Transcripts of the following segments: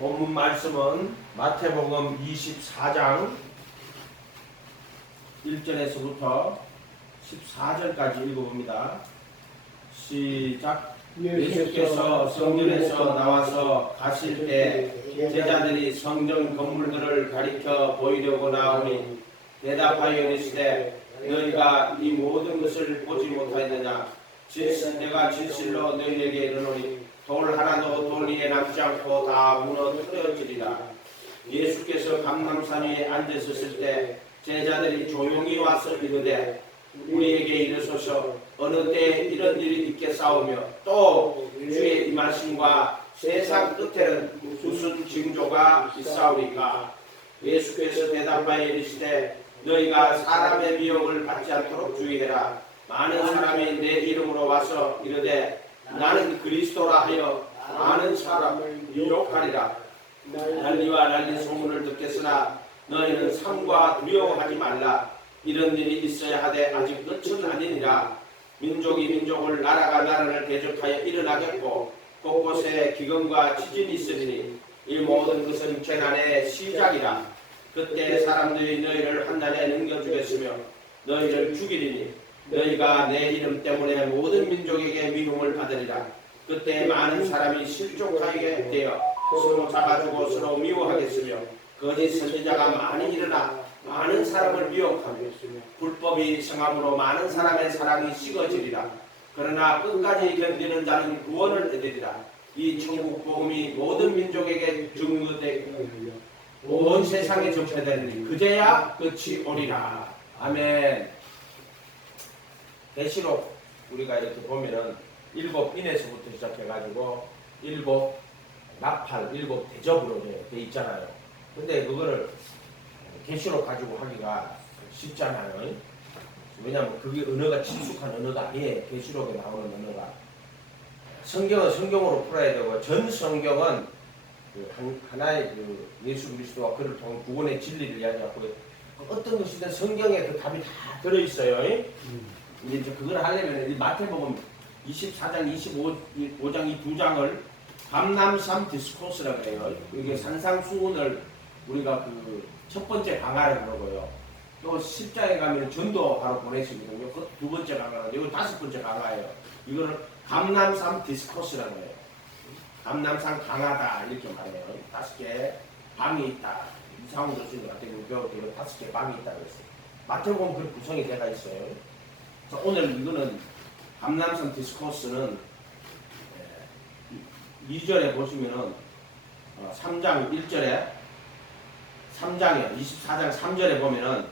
본문 말씀은 마태복음 24장 1절에서부터 14절까지 읽어봅니다. 시작. 예수께서 성전에서 나와서 가실 때 제자들이 성전 건물들을 가리켜 보이려고 나오니 대답하여 이르시되 너희가 이 모든 것을 보지 못하였느냐? 내가 진실로 너희에게 이르노니 돌 하나도 돌 위에 남지 않고 다 무너뜨려지리라. 예수께서 감람산 위에 앉으셨을 때 제자들이 조용히 와서 이르되 우리에게 이르소서 어느 때에 이런 일이 있겠사오며 또 주의 임하심과 세상 끝에는 무슨 징조가 있사오리까? 예수께서 대답하여 이르시되 너희가 사람의 미혹을 받지 않도록 주의해라. 많은 사람이 내 이름으로 와서 이르되 나는 그리스도라 하여 많은 사람을 미혹하리라. 난리와 난리 소문을 듣겠으나 너희는 삼과 두려워하지 말라. 이런 일이 있어야 하되 아직 끝은 아니니라. 민족이 민족을 나라가 나라를 대적하여 일어나겠고 곳곳에 기근과 지진이 있으리니 이 모든 것은 재난의 시작이라. 그때 사람들이 너희를 한난에 넘겨주겠으며 너희를 죽이리니 너희가 내 이름 때문에 모든 민족에게 미움을 받으리라. 그때 많은 사람이 실족하게 되어 서로 잡아주고 서로 미워하겠으며 거짓 선지자가 많이 일어나 많은 사람을 미혹하며 불법이 성함으로 많은 사람의 사랑이 식어지리라. 그러나 끝까지 견디는 자는 구원을 얻으리라. 이 천국 복음이 모든 민족에게 증거되고 온 세상에 전파되리니 그제야 끝이 오리라. 아멘. 계시록 우리가 이렇게 보면은 7인에서부터 시작해가지고 7 나팔, 7 대접으로 돼 있잖아요. 근데 그거를 계시록 가지고 하기가 쉽지 않아요. 왜냐하면 그게 언어가 친숙한 언어가 아니에요. 계시록에 나오는 언어가. 성경은 성경으로 풀어야 되고 전 성경은 하나의 예수 그리스도와 그를 통한 구원의 진리를 이야기하고 어떤 것이든 성경에 그 답이 다 들어있어요. 이제 그걸 하려면 마태복음 24장, 25장 이 두 장을 감람산 디스코스라고 해요. 이게 산상수훈을 우리가 그 첫 번째 강화를 그러고요. 또 10장에 가면 전도 바로 보내시거든요. 그 두 번째 강화는 이거 5번째 강화예요. 이거를 감람산 디스코스라고 해요. 감람산 강화다 이렇게 말해요. 5개 방이 있다. 이상훈 교수님 같은 경우 배울 때 5개 방이 있다 그랬어요. 마태복음 그 구성이 되어 있어요. 그래서 오늘 이거는 감람산 디스코스는 2절에 보시면은 3장 1절에 3장이요. 24장 3절에 보면은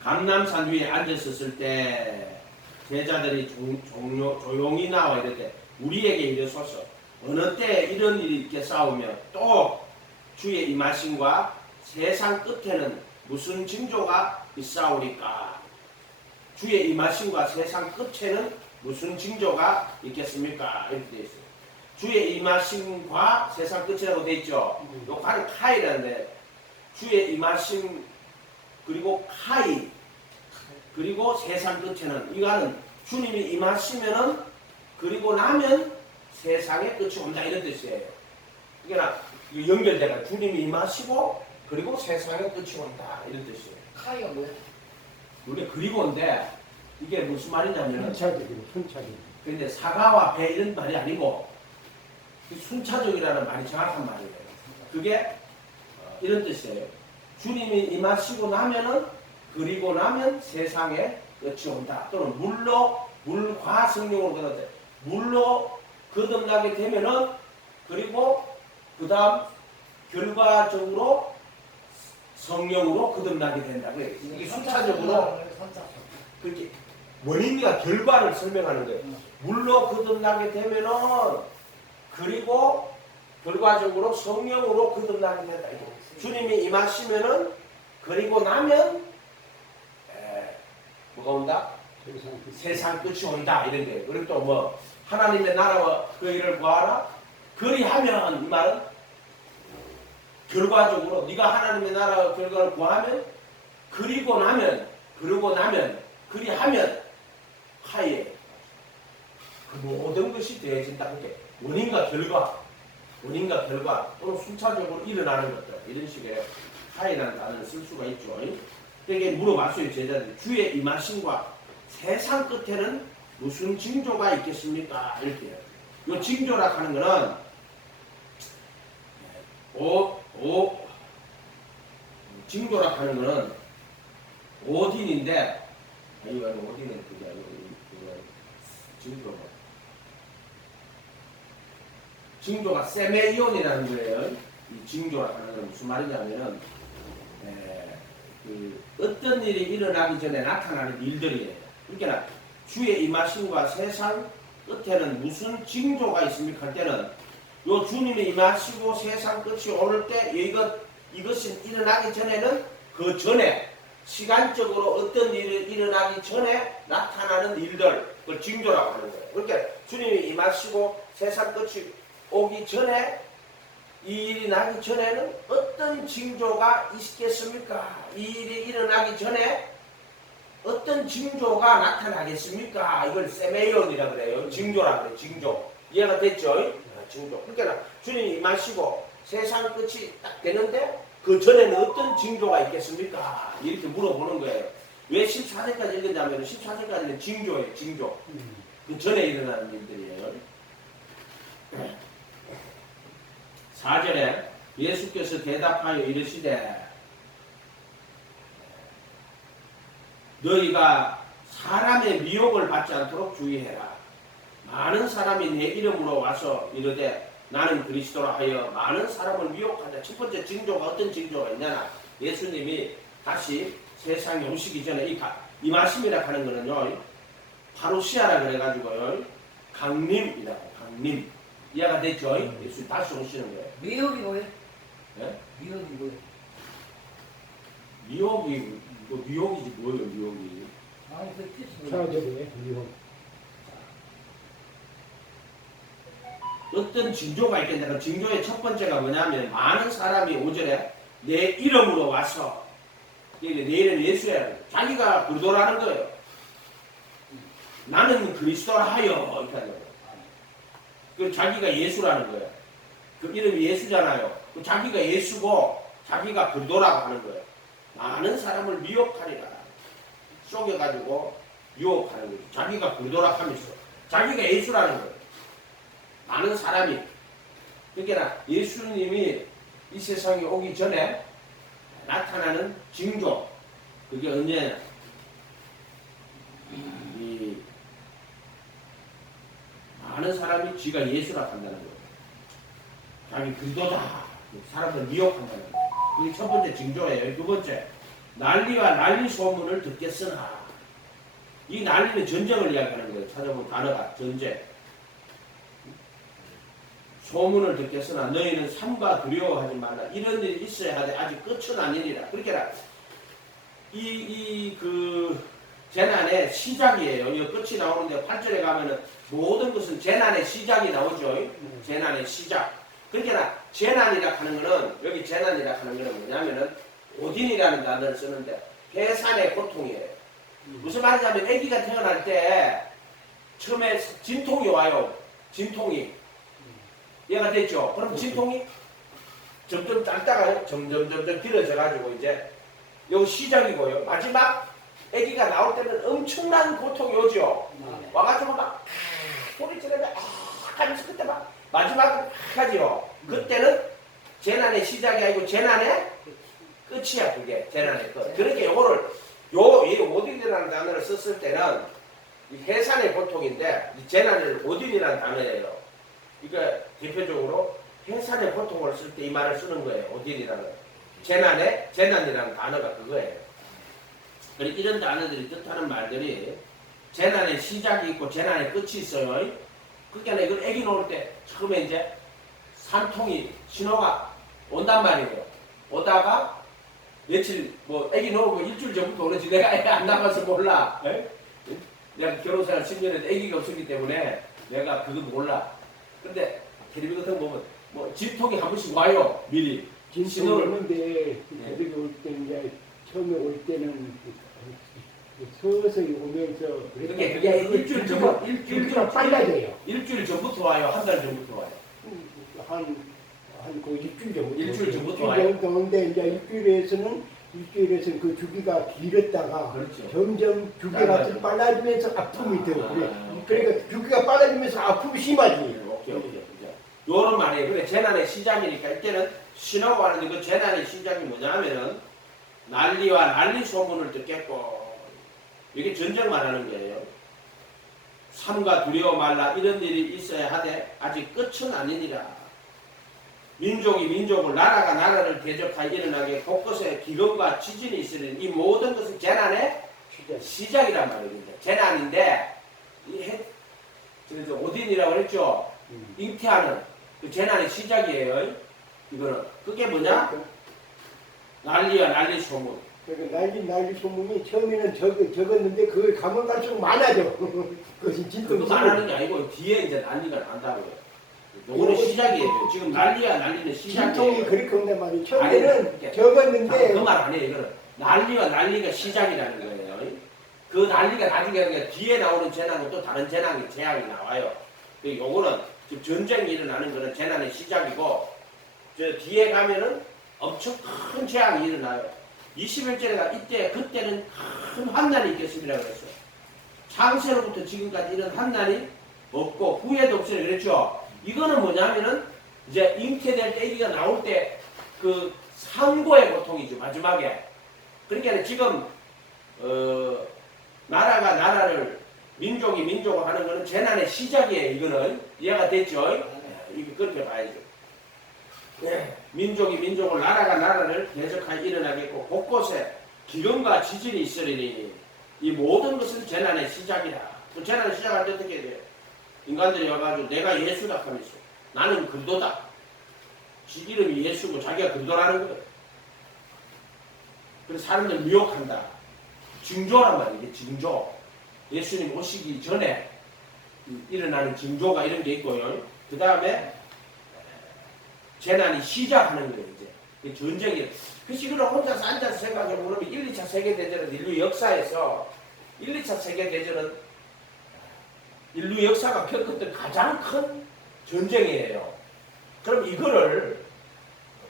감람산 위에 앉았었을 때 제자들이 조용히 나와 이럴 때 우리에게 이르소서 어느 때 이런 일이 있겠사오며 또 주의 임하심과 세상 끝에는 무슨 징조가 있사오리까? 주의 임하심과 세상 끝에는 무슨 징조가 있겠습니까? 이렇게 되어 있어요. 주의 임하심과 세상 끝이라고 되어 있죠. 요 가는 카이라는데 주의 임하심 그리고 카이 그리고 세상 끝에는 이거는 주님이 임하시면은 그리고 나면 세상의 끝이 온다 이런 뜻이에요. 그러니까 연결돼가 주님이 임하시고 그리고 세상의 끝이 온다 이런 뜻이에요. 카이가 뭐야? 우리 그리고인데 이게 무슨 말이냐면은 순차적이고 근데 사과와 배 이런 말이 아니고 순차적이라는 말이 정확한 말이에요. 그게 이런 뜻이에요. 주님이 임하시고 나면은 그리고 나면 세상에 끝이 온다. 또는 물과 성령으로 거듭나게 물로 거듭나게 되면은 그리고 그 다음 결과적으로 성령으로 거듭나게 된다. 이게 순차적으로 그렇게 원인과 결과를 설명하는 거예요. 물로 거듭나게 되면은 그리고 결과적으로 성령으로 거듭나게 된다. 주님이 임하시면은 그리고 나면 뭐가 온다? 세상 끝이 온다 이런 거예요. 그리고 또 뭐 하나님의 나라와 그 일을 구하라. 그리하면 이 말은 결과적으로 네가 하나님의 나라와 결과를 구하면 그리고 나면 그리하면 하에 그 모든 것이 되어진다. 그게 원인과 결과 원인과 결과 또는 순차적으로 일어나는 것들 이런 식의 하이라는 단어를 쓸 수가 있죠. 그게 물어봤어요. 제자들이 주의 임하심과 세상 끝에는 무슨 징조가 있겠습니까? 이렇게 요 징조라 하는 거는 징조라 하는 거는 오딘인데 이거 오딘은 그게 아니고 징조가 세메이온이라는 거예요. 이 징조라 하는 건 무슨 말이냐면은 어떤 일이 일어나기 전에 나타나는 일들이에요. 그러니까 주의 임하심과 세상 끝에는 무슨 징조가 있습니까? 할 때는 요 주님이 임하시고 세상 끝이 오를 때 이것이 일어나기 전에는 그 전에 시간적으로 어떤 일이 일어나기 전에 나타나는 일들 그걸 징조라고 하는 거예요. 그러니까 주님이 임하시고 세상 끝이 오기 전에 이 일이 나기 전에는 어떤 징조가 있겠습니까? 이 일이 일어나기 전에 어떤 징조가 나타나겠습니까? 이걸 세메이온이라 그래요. 징조라 그래요. 징조. 이해가 됐죠? 징조. 그러니까 주님이 임하시고 세상 끝이 딱 되는데 그 전에는 어떤 징조가 있겠습니까? 이렇게 물어보는 거예요. 왜 14절까지 읽었냐면 14절까지는 징조예요. 징조. 그 전에 일어나는 일들이에요. 4절에 예수께서 대답하여 이르시되 너희가 사람의 미혹을 받지 않도록 주의해라. 많은 사람이 내 이름으로 와서 이르되 나는 그리스도라 하여 많은 사람을 미혹한다. 첫 번째 징조가 어떤 징조가 있냐나 예수님이 다시 세상에 오시기 전에 임하심이라 하는 거는요 파루시아라 그래가지고요 강림이라고 강림 이해가 됐죠? 예수 다시 오시는 거예요. 미혹이 뭐예요? 네? 미혹이 뭐예요? 미혹이 미혹이지 뭐예요 미혹이? 아니 그 뜻이 사절에 미혹. 어떤 징조가 있겠냐? 그 징조의 첫 번째가 뭐냐면 많은 사람이 5절에 내 이름으로 와서 내 이름 예수야 자기가 그러더라는 거예요. 나는 그리스도라 하여 이렇게 하는 거예요. 그 자기가 예수라는 거예요. 그 이름이 예수잖아요. 그 자기가 예수고 자기가 그리스도라고 하는 거예요. 많은 사람을 미혹하리라. 속여가지고 유혹하는 거죠. 자기가 그리스도라 하면서 자기가 예수라는 거예요. 많은 사람이 그러니까 예수님이 이 세상에 오기 전에 나타나는 징조 그게 언제냐? 이 많은 사람이 지가 예수라 한다는 거예요. 자기 그리스도다. 사람들 미혹한다는 거예요. 그게 첫 번째 징조예요. 두 번째 난리와 난리 소문을 듣겠으나 이 난리는 전쟁을 이야기하는 거예요. 찾아보면 단어가 전쟁. 소문을 듣겠으나 너희는 삼가 두려워하지 말라. 이런 일이 있어야 하되 아직 끝은 아니니라. 그렇게라. 그 재난의 시작이에요. 이 끝이 나오는데 8절에 가면은 모든 것은 재난의 시작이 나오죠. 재난의 시작. 그러니까 재난이라 하는 거는 여기 재난이라 하는 거는 뭐냐면은 오딘이라는 단어를 쓰는데 해산의 고통이에요. 무슨 말이냐면 아기가 태어날 때 처음에 진통이 와요. 진통이. 얘가 됐죠. 그럼 진통이 점점 짧다가 점점 길어져가지고 이제 여기 시작이고요. 마지막 아기가 나올 때는 엄청난 고통이 오죠. 와가지고 막 소리 지르면 하면서 그때 막 마지막은 하지요. 그때는 재난의 시작이 아니고 재난의 끝이야. 그게 재난의 끝. 그렇게 요거를 이 오딘이라는 단어를 썼을 때는 이 해산의 고통인데 이 재난을 오딘이라는 단어예요. 그러니까 대표적으로 해산의 고통을 쓸 때 이 말을 쓰는 거예요. 오딘이라는 재난이라는 단어가 그거예요. 그리고 이런 단어들이 뜻하는 말들이 재난의 시작이 있고 재난의 끝이 있어요. 그러니까 이걸 애기 놓을 때 처음에 이제 산통이 신호가 온단 말이에요. 오다가 며칠 애기 놓고 일주일 전부터 오는지 내가 애 안 나가서 몰라. 내가 결혼생활 10년에 애기가 없었기 때문에 내가 그거 몰라. 근데 텔레비 같은 거 보면 진통이 한 번씩 와요. 미리 진통이 오는데 거기 올 때 이제 처음에 올 때는 서서히 오면서 그게 일주일 전부터 일주일 빨라져요. 일주일 전부터 와요. 한 달 전부터 와요. 한 한그 일주일 정도. 일주일 전부터 와요? 정도인데 이제 일주일에서는 그 주기가 길었다가 그렇죠. 점점 주기가 좀 빨라지면서 아픔이 더 그래. 그러니까 주기가 빨라지면서 아픔이 심하지. 오케이. 요런 말이에요. 그래, 재난의 시작이니까 이때는 신하고 하는데 그 재난의 시작이 뭐냐면은 난리와 난리 소문을 듣겠고 이게 전쟁 말하는 거예요. 삼가 두려워 말라 이런 일이 있어야 하되 아직 끝은 아니니라. 민족이 민족을 나라가 나라를 대적하여 일어나게 곳곳에 기근과 지진이 있으니 이 모든 것은 재난의 시작이란 말입니다. 재난인데 오딘이라고 그랬죠. 잉태하는 그 재난의 시작이에요. 이거는 그게 뭐냐? 난리와 난리 소문. 그러니까 난리 소문이 처음에는 적었는데 그걸 가면 갈수록 많아져. 그것이 진통. 그것만 하는 게 아니고 뒤에 이제 난리가 난다고요. 요거는 시작이에요. 지금 난리와 난리는 진통이 시작이에요. 그렇게 온단 말이에요. 처음에는 적었는데 그 말 아니에요. 이거는 난리와 난리가 시작이라는 거예요. 그 난리가 나중에 뒤에 나오는 재난은 또 다른 재앙이 나와요. 요거는 지금 전쟁이 일어나는 거는 재난의 시작이고 저 뒤에 가면은 엄청 큰 재앙이 일어나요. 21절에 그때는 큰 환난이 있겠습니다 그랬어요. 창세로부터 지금까지 이런 환난이 없고 후회도 없어요 그랬죠. 이거는 뭐냐면은 이제 잉태될 때 아기가 나올 때 그 상고의 고통이죠 마지막에. 그러니까 지금 나라가 나라를 민족이 민족을 하는 거는 재난의 시작이에요. 이거는 이해가 됐죠? 이게 그렇게 봐야죠. 민족이 민족을 나라가 나라를 대적하여 일어나겠고 곳곳에 기근과 지진이 있으리니 이 모든 것은 재난의 시작이다. 그 재난의 시작할 때 어떻게 돼요? 인간들이 와가지고 내가 예수다 하면서 나는 그리스도다. 지 이름이 예수고 자기가 그리스도라는 거예요. 그래서 사람들 미혹한다. 징조란 말이에요. 징조. 예수님 오시기 전에 일어나는 징조가 이런 게 있고요. 그 다음에 재난이 시작하는 거예요. 이제 전쟁이. 그래서 이걸 혼자서 앉아서 생각해 보면 1, 2차 세계대전은 인류 역사에서 1, 2차 세계대전은 인류 역사가 겪었던 가장 큰 전쟁이에요. 그럼 이거를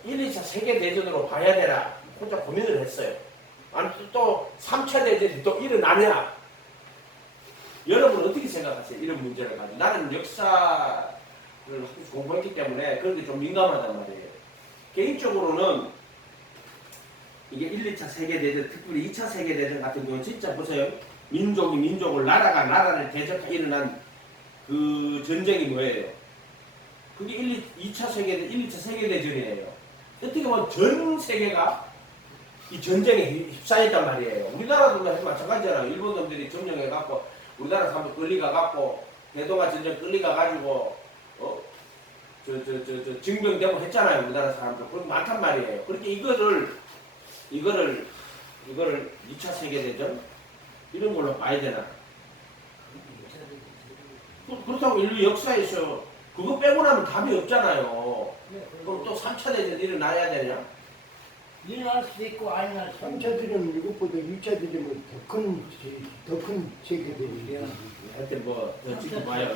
1, 2차 세계대전으로 봐야 되나 혼자 고민을 했어요. 아니 또 3차 대전이 또 일어나냐? 여러분은 어떻게 생각하세요? 이런 문제를 가지고. 나는 역사를 공부했기 때문에 그런 게 좀 민감하단 말이에요. 개인적으로는 이게 1, 2차 세계대전, 특별히 2차 세계대전 같은 경우는 진짜 보세요. 민족이 민족을, 나라가 나라를 대적하여 일어난 그 전쟁이 뭐예요? 그게 2차 세계대전이에요. 어떻게 보면 전 세계가 이 전쟁에 휩싸였단 말이에요. 우리나라도 마찬가지잖아요. 일본 놈들이 점령해갖고 우리나라 사람들 끌리가갖고 대동아 전쟁 끌리가가지고 징병되고 했잖아요. 우리나라 사람들. 그럼 많단 말이에요. 그렇게 이거를 2차 세계대전 이런 걸로 봐야 되나? 그렇다고 인류 역사에서 그거 빼고 나면 답이 없잖아요. 그럼 또 3차 대전 일어나야 되냐? 일어날 수도 있고 안 일어날 수도 있고. 3차 대전은 이것보다 2차 대전은 더 큰 세계대전이야. 하여튼 더 지켜봐요.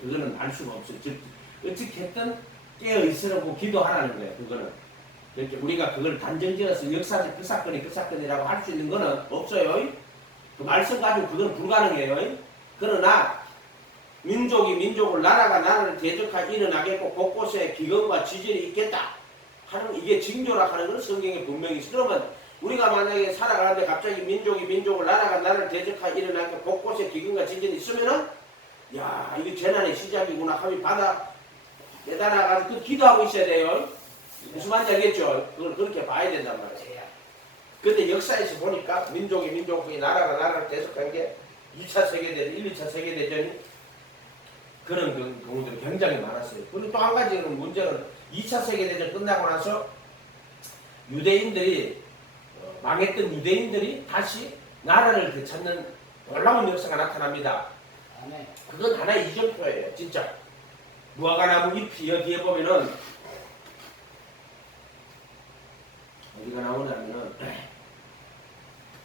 그거는 알 수가 없어요. 어떻게든 깨어있으라고 기도하라는 거예요. 그거는. 이렇게 우리가 그걸 단정지어서 역사적 그 사건이라고 할 수 있는 거는 없어요. 그 말씀 가지고 그건 불가능해요. 그러나 민족이 민족을, 나라가 나라를 대적하여 일어나겠고 곳곳에 기근과 지진이 있겠다 하는 이게 징조라 하는 건 성경에 분명히 있어. 그러면 우리가 만약에 살아가는데 갑자기 민족이 민족을, 나라가 나라를 대적하여 일어나겠고 곳곳에 기근과 지진이 있으면은 야 이게 재난의 시작이구나 하면 깨달아가지고 기도하고 있어야 돼요. 무슨 말인지 알겠죠? 그걸 그렇게 봐야 된단 말이에요. 근데 역사에서 보니까 민족이 민족이, 나라가 나라를 대적한 게 2차 세계대전, 1, 2차 세계대전이 그런 경우들이 굉장히 많았어요. 그리고 또 한 가지는 문제는 2차 세계대전 끝나고 나서 유대인들이 망했던 유대인들이 다시 나라를 되찾는 놀라운 역사가 나타납니다. 그건 하나의 이정표예요. 진짜. 무화과나무 잎이 여기에 보면은 어디가 나오냐면은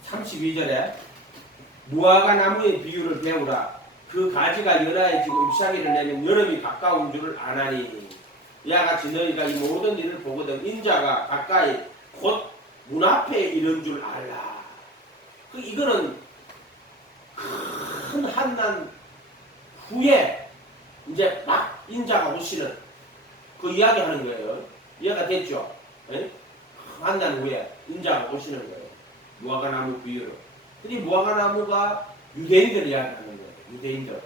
32절에 무화과나무의 비유를 배우라. 그 가지가 열하여지고 잎사귀를 내면 여름이 가까운 줄을 아나니. 이와 같이 너희가 이 모든 일을 보거든 인자가 가까이 곧 문 앞에 이른 줄 알라. 이거는 큰 환난 후에 이제 막 인자가 오시는 그 이야기 하는 거예요. 이해가 됐죠? 예? 환난 후에 인자가 오시는 거예요. 무화과나무 비유로. 근데 무화과나무가 유대인들 이야기하는 거예요. 유대인들.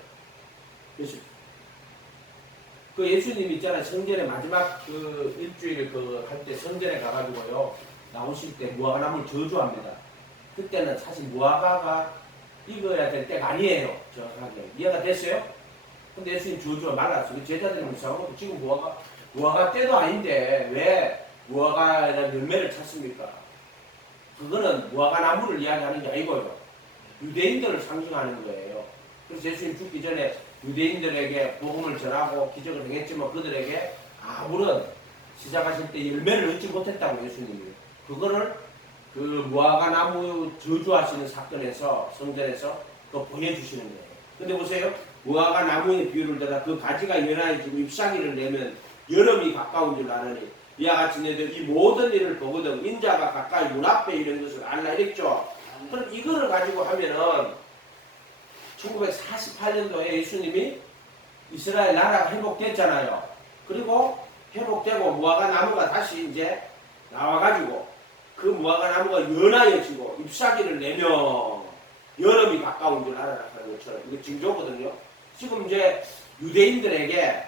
그래서 그 예수님 있잖아요. 성전에 마지막 그 일주일 그 할 때 성전에 가가지고요. 나오실 때 무화과나무를 저주합니다. 그때는 사실 무화과가 익어야 될 때가 아니에요. 정확하게. 이해가 됐어요? 근데 예수님 저주가 말랐어요. 제자들이 무서워하고 지금 무화과 때도 아닌데 왜 무화과라는 열매를 찾습니까? 그거는 무화과나무를 이야기하는 게 아니고요. 유대인들을 상징하는 거예요. 그래서 예수님 죽기 전에 유대인들에게 복음을 전하고 기적을 행했지만 그들에게 아무런 시작하실 때 열매를 얻지 못했다고 예수님이. 그거를 그 무화과나무 저주하시는 사건에서 성전에서 또 보여주시는 거예요. 근데 보세요. 무화과나무의 비유를 들어 그 가지가 연하여지고 잎사귀를 내면 여름이 가까운 줄 아느니 이와 같이 너희들 이 모든 일을 보거든 인자가 가까이 문 앞에 이런 것을 알라 이랬죠. 그럼 이거를 가지고 하면은 1948년도에 예수님이 이스라엘 나라가 회복됐잖아요. 그리고 회복되고 무화과나무가 다시 이제 나와가지고 그 무화과나무가 연하여지고 잎사귀를 내며 여름이 가까운 줄 알아라 하는 것처럼 이거 징조거든요. 지금 이제 유대인들에게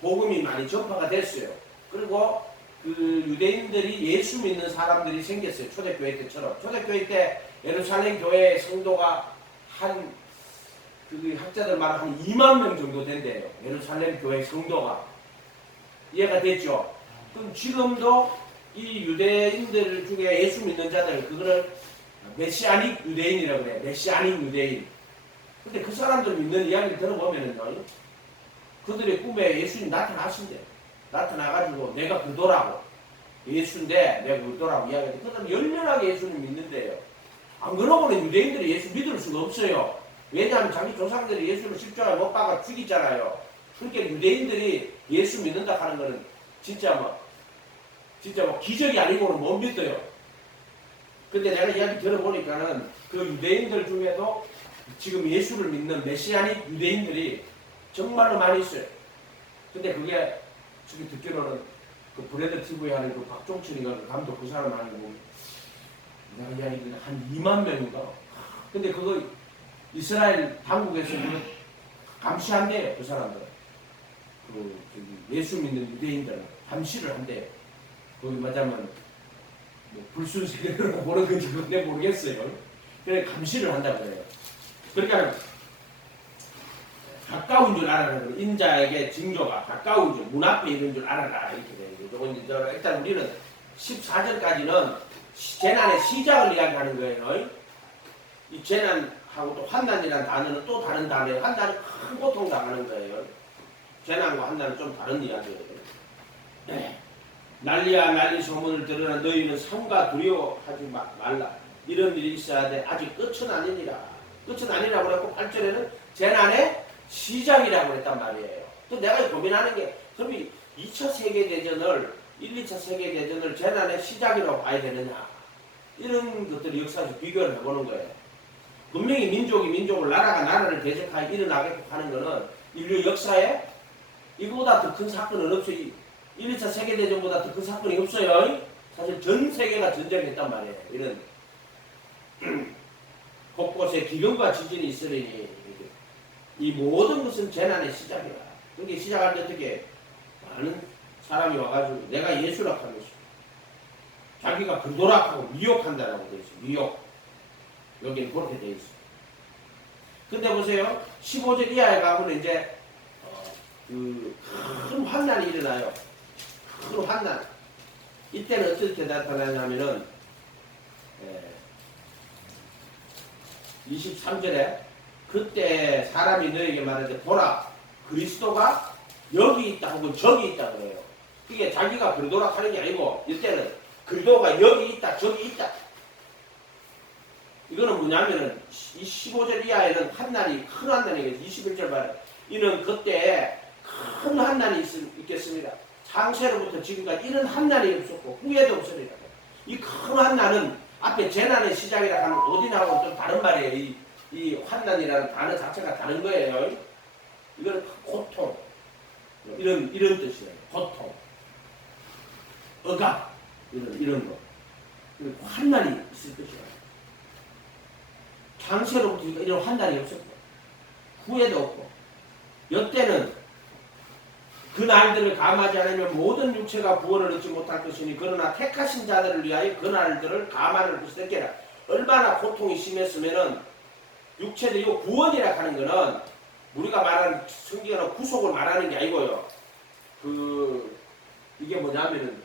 복음이 많이 전파가 됐어요. 그리고 그 유대인들이 예수 믿는 사람들이 생겼어요. 초대교회 때처럼. 초대교회 때 예루살렘 교회 성도가 한 그 학자들 말은 한 2만 명 정도 된대요. 예루살렘 교회 성도가. 이해가 됐죠? 그럼 지금도 이 유대인들 중에 예수 믿는 자들 그거를 메시아닉 유대인이라고 그래요. 메시아닉 유대인. 근데 그 사람들 믿는 이야기를 들어보면은요. 그들의 꿈에 예수님 나타나신대. 나타나가지고 내가 그도라고. 예수인데 내가 그도라고 이야기하는데 그들은 열렬하게 예수님 믿는데요. 안 그러고는 유대인들이 예수 믿을 수가 없어요. 왜냐하면 자기 조상들이 예수를 십자가에 못 박아 죽이잖아요. 그러니까 유대인들이 예수 믿는다 하는 거는 진짜 뭐 기적이 아니고는 못 믿어요. 근데 내가 이야기 들어보니까는 그 유대인들 중에도 지금 예수를 믿는 메시아닉 유대인들이 정말로 많이 있어요. 근데 그게 지금 듣기로는 그 브레드 TV에 하는 그 박종철이가 그 감독 그 사람 아니고 내가 이야기 한 2만 명인가. 근데 그거 이스라엘 당국에서 감시한대요. 그 사람들. 그 예수 믿는 유대인들은 감시를 한대요. 거기 말하자면 뭐 불순세계라고 보는 건지 그건 내가 모르겠어요. 그래 감시를 한다고 그래요. 그러니까 가까운 줄 알아라. 인자에게 징조가 가까운 줄, 문 앞에 있는 줄 알아라. 이렇게 되는 거죠. 일단 우리는 14절까지는 재난의 시작을 이야기하는 거예요. 이 재난하고 또 환난이라는 단어는 또 다른 단어예요. 환난은 큰 고통 당하는 거예요. 재난과 환난은 좀 다른 이야기예요. 네. 난리야 난리 소문을 들으나 너희는 삼가 두려워하지 말라. 이런 일이 있어야 돼. 아직 끝은 아니니라. 끝은 아니라고 그랬고 8절에는 재난의 시작이라고 그랬단 말이에요. 또 내가 고민하는 게 그럼 2차 세계대전을 1, 2차 세계대전을 재난의 시작이라고 봐야 되느냐. 이런 것들을 역사에서 비교를 해보는 거예요. 분명히 민족이 민족을 나라가 나라를 대적하여 일어나게끔 하는 것은 인류 역사에 이거보다 더 큰 사건은 없어요. 1, 2차 세계대전보다 더 큰 사건이 없어요. 사실 전 세계가 전쟁했단 말이에요. 이런 곳곳에 기근과 지진이 있으니 이 모든 것은 재난의 시작이라. 그게 시작할 때 어떻게 많은 사람이 와가지고 내가 예수라고 하면서 자기가 그도락하고 미혹한다라고 되어 있어요. 미혹. 여기는 그렇게 되어 있어요. 근데 보세요. 15절 이하에 가면 이제 큰 환난이 일어나요. 큰 환난. 이때는 어떻게 나타나냐면은 23절에 그때 사람이 너에게 말하되 보라 그리스도가 여기 있다 혹은 저기 있다 그래요. 이게 자기가 그리도락 하는 게 아니고 이때는 그리도가 여기 있다 저기 있다. 이거는 뭐냐면은 이 15절 이하에는 환난이 큰 환난이겠죠. 21절 말에 이는 그때 큰 환난이 있겠습니다. 창세로부터 지금까지 이런 한난이 없었고 후에도 없으리라. 이 큰 한난은 앞에 재난의 시작이라 하는 어디나하고 좀 다른 말이에요. 이 환난이라는 단어 자체가 다른 거예요. 이거는 고통 이런 뜻이에요. 고통, 억압 이런 거. 환난이 있을 것이야. 창세로부터 이런 환난이 없었고 후에도 없고 여태는 그 날들을 감하지 않으면 모든 육체가 구원을 얻지 못할 것이니 그러나 택하신 자들을 위하여 그 날들을 감하는 것이 됐겠라. 얼마나 고통이 심했으면은 육체도 이 구원이라 하는 거는 우리가 말하는 성경은 구속을 말하는 게 아니고요. 이게 뭐냐면은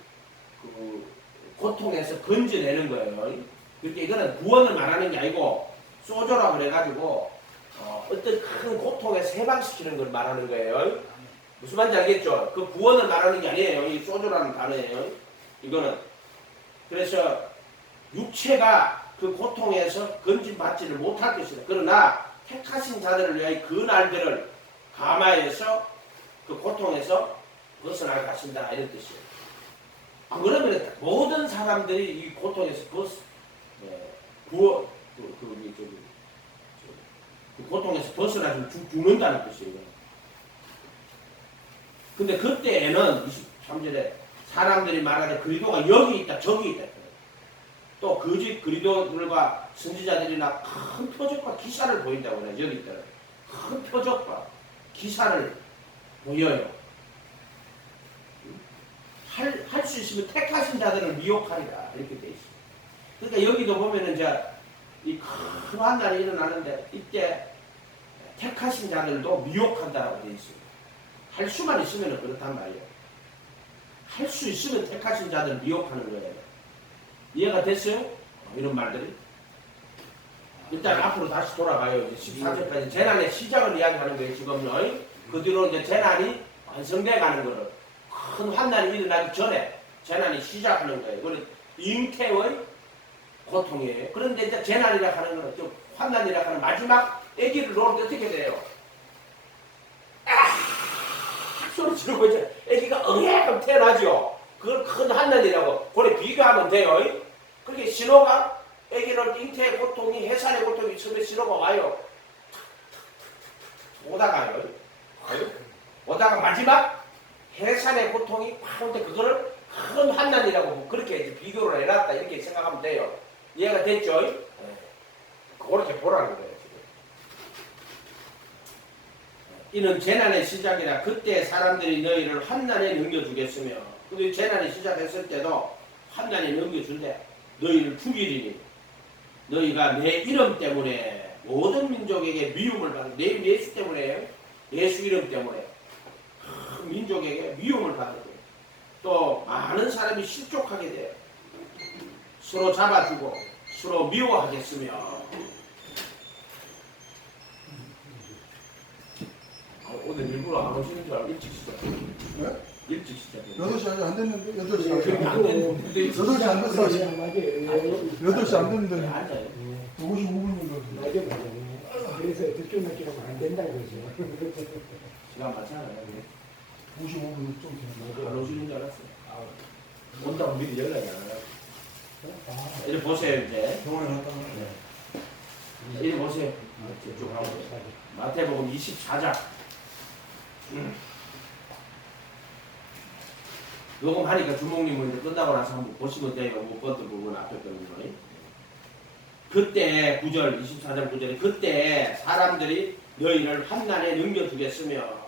고통에서 건져내는 거예요. 그러니까 이거는 구원을 말하는 게 아니고 소조라고 그래가지고 어떤 큰 고통에서 해방시키는 걸 말하는 거예요. 무슨 말인지 알겠죠? 그 구원을 말하는 게 아니에요. 이 소조라는 단어예요. 이거는 그래서 육체가 그 고통에서 건진받지를 못할 것이다. 그러나 택하신 자들을 위하여 그 날들을 감화해서 그 고통에서 벗어날 것이다 이런 뜻이에요. 그러면 모든 사람들이 이 고통에서 그 고통에서 벗어나서 죽는다는 뜻이에요. 근데 그때에는 23절에 사람들이 말하되 그리도가 여기 있다 저기 있다. 또 거짓 그리도들과 선지자들이나 큰 표적과 기사를 보인다고 그래요. 여기 있다. 큰 표적과 기사를 보여요. 할 수 있으면 택하신 자들을 미혹하리라 이렇게 돼 있어요. 그러니까 여기도 보면은 이제 이 큰 환난이 일어나는데 이때 택하신 자들도 미혹한다라고 돼 있어요. 할 수만 있으면 그렇단 말이에요. 할 수 있으면 택하신 자들 미혹하는 거예요. 이해가 됐어요? 이런 말들이. 일단 앞으로 다시 돌아가요. 14절까지 재난의 시작을 이야기하는 거예요. 지금은 그 뒤로 이제 재난이 완성돼 가는 거를 큰 환난이 일어나기 전에 재난이 시작하는 거예요. 그건 잉태의 고통이에요. 그런데 이제 재난이라 하는 거는 좀 환난이라 하는 마지막 아기를 놓을 때 어떻게 돼요? 소리 지르고 이제 아기가 응애하면 태어나죠. 그걸 큰 환난이라고 그래 비교하면 돼요. 그렇게 신호가 아기를 잉태의 고통이 해산의 고통이 처음에 신호가 와요. 오다가요. 오다가 마지막 해산의 고통이 확 오는데 그거를 큰 환난이라고 그렇게 이제 비교를 해놨다 이렇게 생각하면 돼요. 이해가 됐죠? 그렇게 보라는 거예요. 이는 재난의 시작이라 그때 사람들이 너희를 환난에 넘겨주겠으며 근데 재난이 시작했을 때도 환난에 넘겨준대. 너희를 죽이리니 너희가 내 이름 때문에 모든 민족에게 미움을 받는 내 예수 때문에 예수 이름 때문에 민족에게 미움을 받게 돼요. 또 많은 사람이 실족하게 돼요. 서로 잡아주고 서로 미워하겠으며 오늘 일부러 안 오시는 줄 알고 일찍 시작해요. 네? 일찍 시작해요. 8시 아직 안 됐는데? 8시 그게 안 됐는데 8시 안 됐어. 8시 안 됐는데. 맞아요. 55분인가. 맞아. 그래서 늦게 하면 안 된다 그러죠. 시간 많잖아요. 55분 좀 되는 안 오시는 줄 알았어요. 온다고 미리 연락이 안 와요. 이리 보세요 이제. 병원에 갔다가. 이리 보세요. 쭉 하고 마태복음 24장. 녹음하니까 주목님은 이제 끝나고 나서 한번 보시면 돼요. 못 봤던 부분 앞에 거는. 그때 9절 24절 9절에 그때 사람들이 너희를 환난에 넘겨주겠으며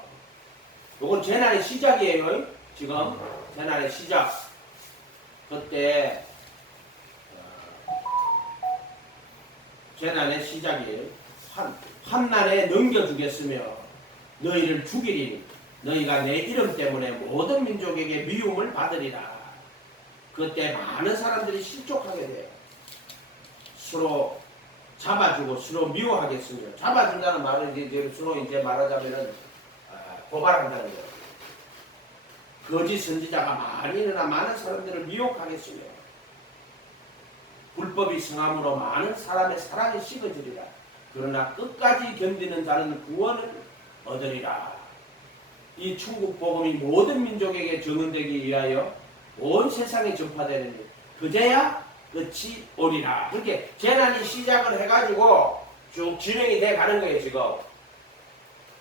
이건 재난의 시작이에요. 지금 재난의 시작. 그때 재난의 시작이에요. 환난에 넘겨주겠으며 너희를 죽이리니 너희가 내 이름 때문에 모든 민족에게 미움을 받으리라. 그때 많은 사람들이 실족하게 돼요. 서로 잡아주고 서로 미워하겠으며 잡아준다는 말은 이제 서로 이제 말하자면은 고발한다는 거예요. 거짓 선지자가 많이 일어나 많은 사람들을 미혹하겠으며 불법이 성함으로 많은 사람의 사랑이 식어지리라. 그러나 끝까지 견디는 자는 구원을 얻으리라. 이 천국 복음이 모든 민족에게 전언되기 위하여 온 세상에 전파되는 그제야 끝이 오리라. 그렇게 재난이 시작을 해가지고 쭉 진행이 돼 가는 거예요 지금.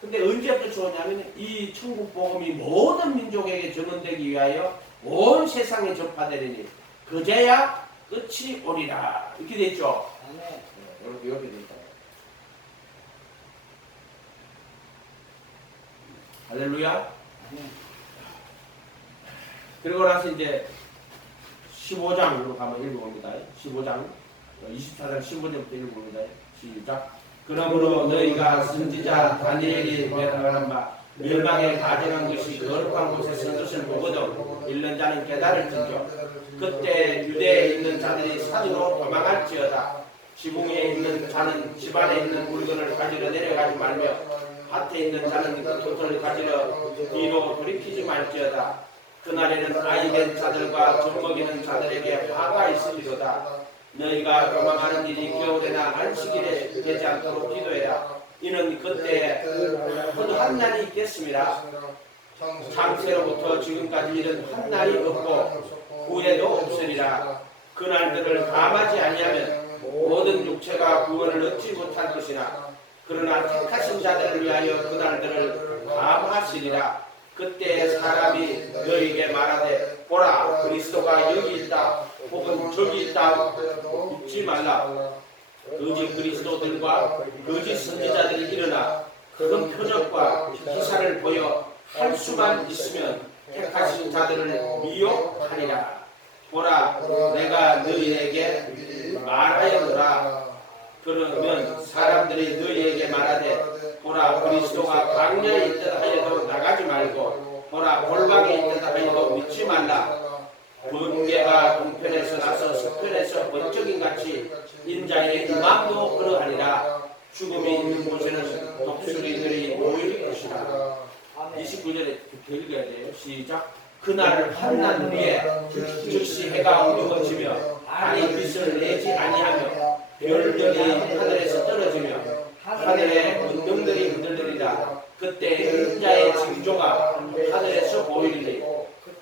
근데 언제 끝이 오냐면 이 천국 복음이 모든 민족에게 전언되기 위하여 온 세상에 전파되리니 그제야 끝이 오리라. 이렇게 됐죠. 아멘. 이렇게 됐다. 할렐루야. 아멘. 그리고 나서 이제 15장으로 가면 읽어봅니다. 15장 24장 15절부터 읽어봅니다. 시작. 그러므로 너희가 선지자 다니엘이 멸망한 바 멸망에 가증한 것이 거룩한 곳에 선 것을 보거든 읽는 자는 깨달을지죠. 그때 유대에 있는 자들이 산으로 도망할지어다. 지붕에 있는 자는 집안에 있는 물건을 가지러 내려가지 말며 밭에 있는 자는 그 돛을 가지러 뒤로 돌이키지 말지어다. 그날에는 아이된 자들과 젖먹이는 자들에게 화가 있으리로다. 너희가 도망하는 일이 겨울에나 안식일에 되지 않도록 기도해라. 이는 그때에 큰 환난이 있겠습니다. 창세로부터 지금까지 이런 환난이 없고 후에도 없으리라. 그날들을 감하지 아니하면 모든 육체가 구원을 얻지 못할 것이나 그러나 택하신 자들을 위하여 그날들을 감하시리라. 그때 사람이 너희에게 말하되 보라 그리스도가 여기 있다 혹은 저기 있다 잊지 말라. 거짓 그리스도들과 거짓 선지자들이 일어나 큰 표적과 기사를 보여 할 수만 있으면 택하신 자들을 미혹하리라. 보라 내가 너희에게 말하였노라. 그러면 사람들이 너희에게 말하되 보라 그리스도가 광야에 있다 하여도 나가지 말고 보라 골방에 있다 하여도 믿지 말라. 번개가 동편에서 나서 서편에서 번쩍인 같이 인자의 이맘도 그러하리라. 죽음이 있는 곳에는 독수리들이 모일 것이라. 29절에 읽어야 돼요. 시작. 그날 환난 후에 즉시 해가 어두워지며 달이 빛을 내지 아니하며 별들이 하늘에서 떨어지며 하늘의 운명들이 흔들리리라. 그때 인자의 징조가 하늘에서 보이리니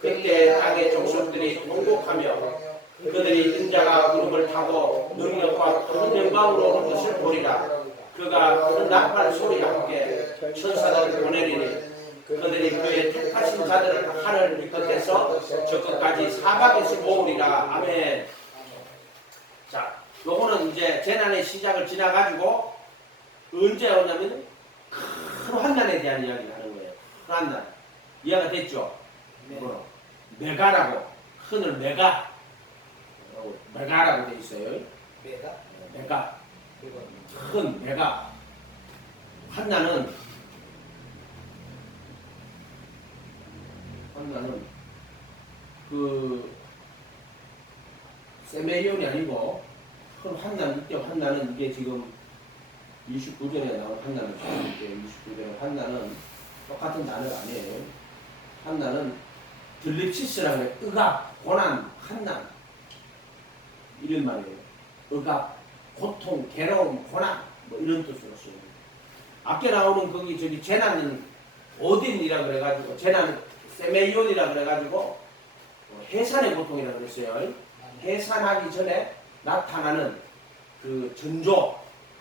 그때 땅의 족속들이 통곡하며 그들이 인자가 구름을 타고 능력과 큰 영광으로 오는 것을 보리라. 그가 큰 나팔 소리와 함께 천사들을 보내리니 그들이 그의 택하신 자들을 하늘 이 끝에서 저 끝까지 사방에서 모으리라. 아멘. 자, 요거는 이제 재난의 시작을 지나가지고 언제 오냐면 큰 환난에 대한 이야기를 하는 거예요. 큰 환난. 이해가 됐죠? 이거는 메가라고, 큰을 메가라고 돼 있어요. 메가. 큰 메가. 환난은 그 세메리온이 아니고 큰 환난, 이때 환난은 이게 지금 29절에 나온 환난은 29절에 환난은 똑같은 단어가 아니에요. 환난은 들립시스라고 해요. 억압, 고난, 환난 이런 말이에요. 억압, 고통, 괴로움, 고난 뭐 이런 뜻으로 쓰는 거예요. 앞에 나오는 거기 저기 재난은 오딘이라 그래가지고 재난 세메이온이라 그래가지고 해산의 고통이라고 그랬어요. 해산하기 전에 나타나는 그 전조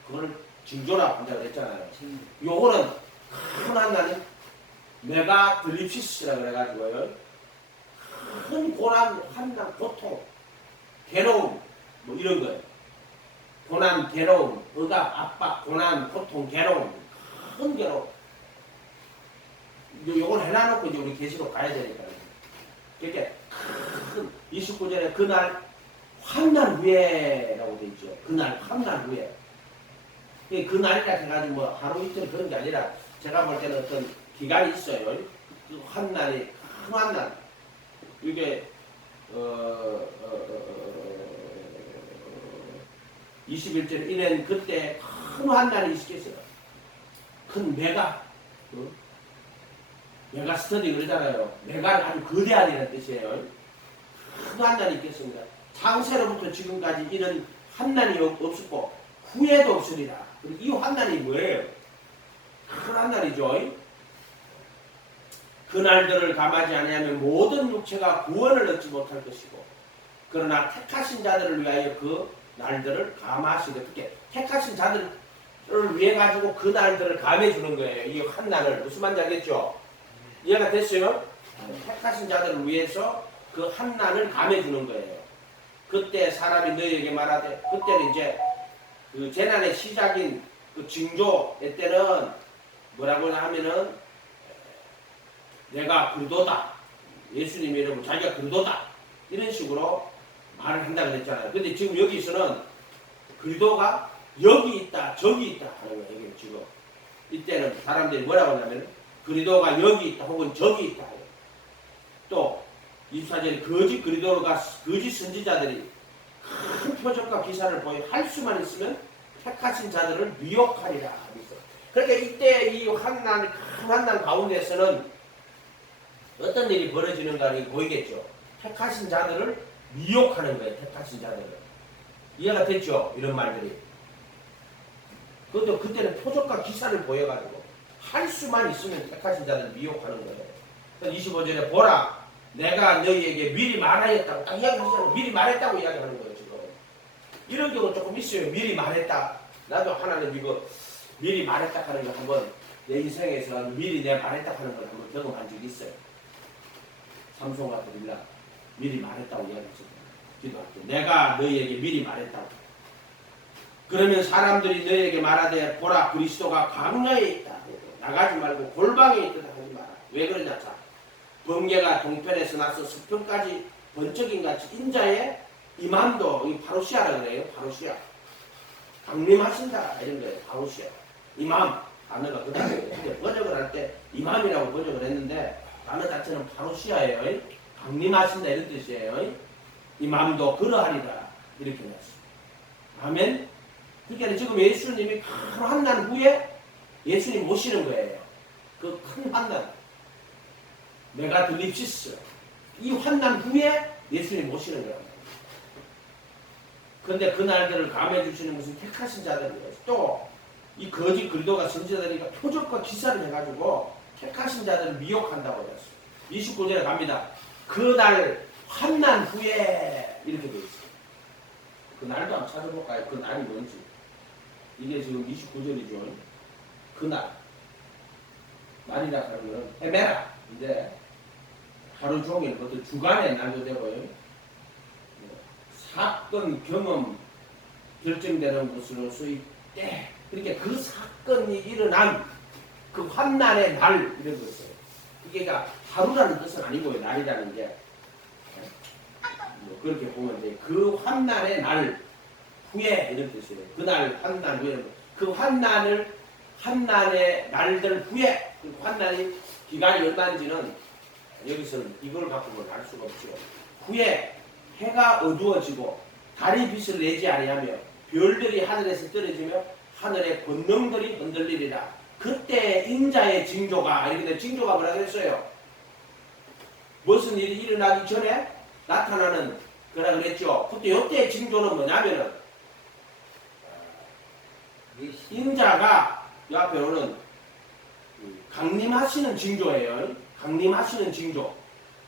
그거를 징조라고 한다고 그랬잖아요. 요거는 큰 환난이 메가 들립시스라 그래가지고요. 큰 고난, 환난, 고통, 괴로움 뭐 이런 거예요. 고난, 괴로움, 억압, 압박, 고난, 고통, 괴로움, 큰 괴로움. 요걸 해놔놓고 이제 우리 계시록 가야 되니까. 이렇게 큰 29절에 그날 환난 후에라고 돼 있죠. 그날 환난 후에. 그날이라 해가지고 뭐 하루 이틀 그런 게 아니라 제가 볼 때는 어떤 기간이 있어요. 그 환난이 큰 환난. 이게 21절에 이는 그때 큰 환난이 있겠어요. 큰 메가. 메가 스터디 그러잖아요. 메가는 아주 거대한이라는 뜻이에요. 큰 환난이 있겠습니다. 창세로부터 지금까지 이런 환난이 없었고 후에도 없으리라. 이 환난이 뭐예요? 큰 환난이죠. 그날들을 감하지 아니하면 모든 육체가 구원을 얻지 못할 것이고 그러나 택하신 자들을 위하여 그 날들을 감하시되 그렇게 택하신 자들을 위해 가지고 그 날들을 감해 주는 거예요. 이 환난을 무슨 말인지 알겠죠? 이해가 됐어요? 택하신 자들을 위해서 그 환난을 감해 주는 거예요. 그때 사람이 너희에게 말하되 그때는 이제 그 재난의 시작인 그 징조 때는 뭐라고 하면은 내가 그리도다. 예수님 이름으로 자기가 그리도다. 이런 식으로 말을 한다고 그랬잖아요. 근데 지금 여기서는 그리도가 여기 있다, 저기 있다 하는 거예요. 지금 이때는 사람들이 뭐라고 하냐면 그리도가 여기 있다 혹은 저기 있다. 또 24절에 거짓 그리도가 거짓 선지자들이 큰 표적과 기사를 보여 할 수만 있으면 택하신 자들을 미혹하리라. 그러니까 이때 이 환난, 큰 환난 가운데서는 어떤 일이 벌어지는가 보이겠죠. 택하신 자들을 미혹하는 거예요. 택하신 자들을. 이해가 됐죠? 이런 말들이. 그것도 그때는 표적과 기사를 보여가지고 할 수만 있으면 택하신 자들을 미혹하는 거예요. 25절에 보라 내가 너희에게 미리 말하였다고 딱 이야기하잖아요. 미리 말했다고 이야기하는 거예요. 지금 이런 경우 조금 있어요. 미리 말했다. 나도 하나님 이거 미리 말했다 하는 거 한번 내 인생에서 미리 내가 말했다 하는 걸 한번 경험한 적이 있어요. 삼손과 들릴라 미리 말했다고 이야기했어요. 기도할 때 내가 너희에게 미리 말했다고. 그러면 사람들이 너희에게 말하되 보라 그리스도가 광야에 있다. 나가지 말고 골방에 있다 하지 마라. 왜 그러냐? 자, 번개가 동편에서 나서 서편까지 번쩍인같이 인자의 이맘도 이 파루시아라 그래요. 파루시아. 강림하신다 이런 거예요. 파루시아. 이맘 단어가 그 단어예요. 번역을 할 때 이맘이라고 번역을 했는데 단어 자체는 파루시아예요. 강림하신다 이런 뜻이에요. 이맘도 그러하리라 이렇게 했어요. 아멘. 그러니까 지금 예수님이 큰 환난 후에 예수님 모시는 거예요. 그 큰 환난. 메가들립시스. 이 환난 후에 예수님 모시는 거예요. 그런데 그 날들을 감해 주시는 것은 택하신 자들이에요. 또 이 거짓 그리도가 선지자들이 표적과 기사를 해가지고 택하신 자들을 미혹한다고 했어요. 29절에 갑니다. 그날 환난 후에 이렇게 되어 있어요. 그 날도 한번 찾아볼까요? 그 날이 뭔지. 이게 지금 29절이죠. 그날. 날이라 하는 건 헤매라. 이제 하루 종일 그것도 주간의 날도 되고요. 사건 경험 결정되는 것으로서 이때 그렇게 그 사건이 일어난 그 환난의 날 이런 거 있어요. 이게 하루라는 뜻은 아니고요. 날이라는 게 뭐 그렇게 보면 돼. 그 환난의 날 후에 이런 뜻이에요. 그날 환난 후에 그 환난의 날들 후에 그 환난이 기간이 얼마인지는 여기서는 이걸 갖고는 알 수가 없죠. 후에 해가 어두워지고 달이 빛을 내지 아니하며 별들이 하늘에서 떨어지며 하늘의 권능들이 흔들리리라. 그때 인자의 징조가 이렇게 징조가 뭐라 그랬어요? 무슨 일이 일어나기 전에 나타나는 거라 그랬죠. 그때 이때의 징조는 뭐냐면은 인자가 이 앞에 오는 강림하시는 징조예요. 강림하시는 징조.